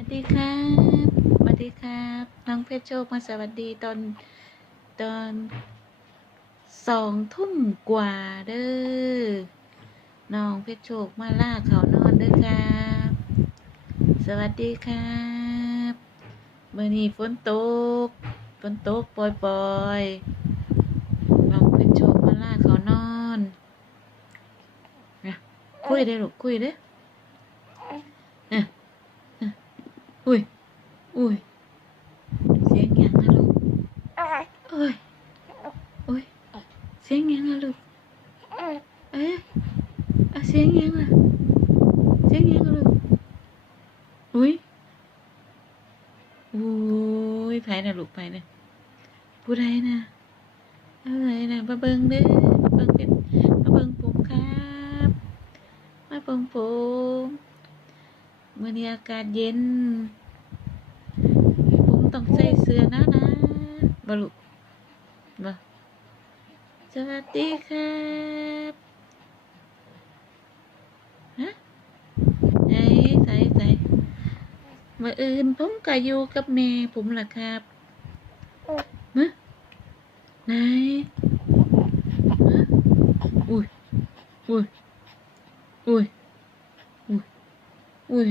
วัสดีครับสวัสดีครับน้องเพชรโชคมาสวัสดีตอนตอนสองทุ่มกว่าเด้อน้องเพชรโชคมาล่าเขานอนเด้อครับ สวัสดีครับเมื่อนี้ฝนตกฝนตกปล่อยๆน้องเพชรโชคมาล่าเขานอนนะคุยได้อลูกคุยเด้ออะ อุ้ย อุ้ยเสียงหยังนะลูกเอ้ยอุ้ยเสียงหยังนะลูกเอ๊ะอะเสียงหยังอะเสียงหยังอะลูกอุ้ยอุ้ยไผนะลูกไผนะผู้ใดนะอะไรนะมาเบิ่งเด้อมาเบิ่งเป็นมาเบิ่งผมครับมาเบิ่งผมมื้อนี้อากาศเย็นผม ต้องใส่เสื้อหนะนะบลุบ่สวัสดีครับฮะไหนใส่ใส่มาอื่นผมก็อยู่กับแม่ผมล่ะครับมะไหนฮะอุ้ยอุ้ยอุ้ยอุ้ยอุ้ย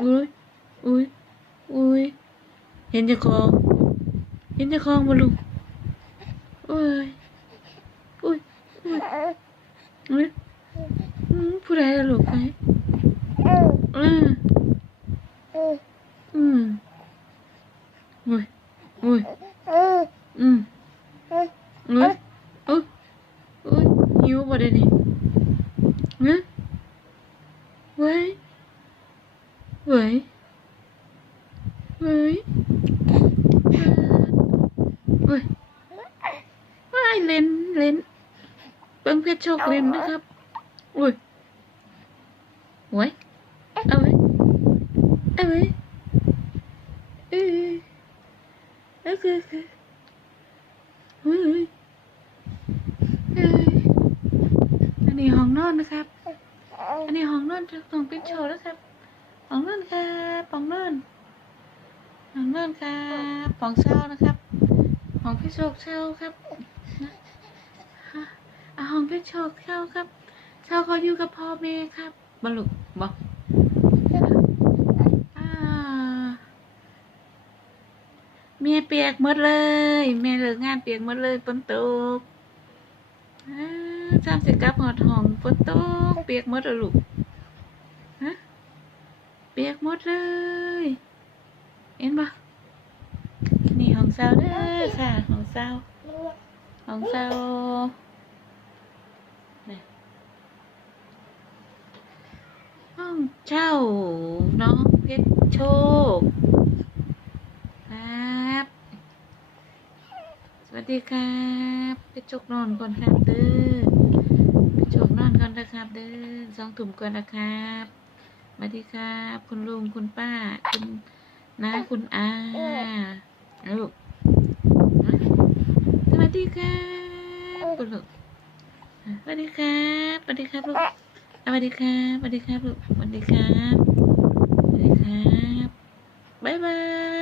อุ้ยอุ้ยอุ้ย เห็นเจะคอง เห็นเจะคองบ่ลูกอุ้ยอุ้ยอุ้ยอุ้ยอืมผู้ใดล่ะลูกไปเอออืมอุ้ยอุ้ยอืมอุ้ยอุ้ยอุ้ยหิวบ่ได้นี่ฮะเว้ยเว้ยเว้ยเว้ยว้าย เล่นเล่นเบิ่งเพชรโชคเล่นนะครับ อุ้ยเว้ยเอาไว้เอาไว้เอ้ยโอเคโอเคเฮ้ยเอ้ยอันนี้ห้องนอนนะครับ อันนี้ห้องนอนของเป็นโชว์แล้วครับห้องนอนครับห้องนอนห้องนอนครับห้องเช่านะครับห้องพี่โชคเช่าครับ อะห้องพี่โชคเช่าครับเช่าเขาอยู่กับพ่อแม่ครับบลุบอกเมียเปียกหมดเลยแม่เลิกงานเปียกหมดเลยฝนตกอ่าจำสิกลับหอดห้องฝนตกเปียกหมดเลยลูกฮะเปียกหมดเลยเห็นปะนี่ของเซาเด้อค่ะของเซาของเซาเนี่ยห้อง เช่าน้องเพชรโชคครับ สวัสดีครับเพชรโชคนอนก่อนครับเด้อเพชรโชคนอนก่อนนะครับเด้อสองถุ่มก่อนนะครับสวัสดีครับ คุณลุงคุณป้า คุณน้าคุณอาลูกสวัสดีครับคุณลูกสวัสดีครับสวัสดีครับลูก สวัสดีครับสวัสดีครับลูกสวัสดีครับสวัสดีครับบ๊ายบาย